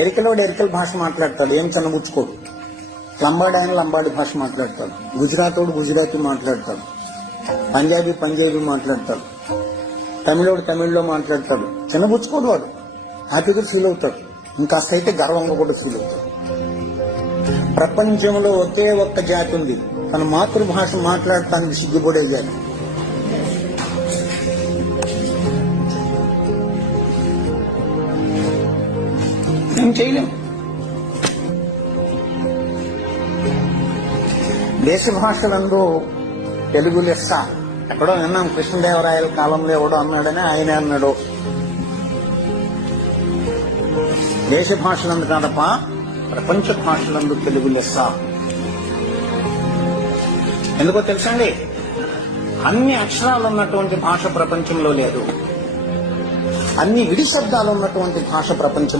ఎరికలోడు ఎరికల భాష మాట్లాడతాడు, ఏం చిన్నబుచ్చుకోడు. లంబాడి ఆయన లంబాడి భాష మాట్లాడతాడు, గుజరాతోడు గుజరాతీ మాట్లాడతాడు, పంజాబీ పంజాబీ మాట్లాడతాడు, తమిళోడు తమిళ్లో మాట్లాడతాడు. చిన్నబుచ్చుకోడు, వాడు హ్యాపీగా ఫీల్ అవుతాడు. ఇంకాస్త అయితే గర్వంగా కూడా ఫీల్ అవుతాడు. ప్రపంచంలో ఒకే ఒక్క జాతి ఉంది తన మాతృభాష మాట్లాడటానికి సిగ్గుపడే జాతి. ఏం చేయలేం. దేశ భాషలందు తెలుగు లెస్స. ఎక్కడో విన్నాం, కృష్ణదేవరాయల కాలంలో ఎవడో అన్నాడని ఆయన అన్నాడు. దేశ భాషలందు కాదప్ప, ప్రపంచ భాషలందు తెలుగు లెస్స. ఎందుకో తెలుసండి, అన్ని అక్షరాలు ఉన్నటువంటి భాష ప్రపంచంలో లేదు, అన్ని విడి శబ్దాలు ఉన్నటువంటి భాష ప్రపంచం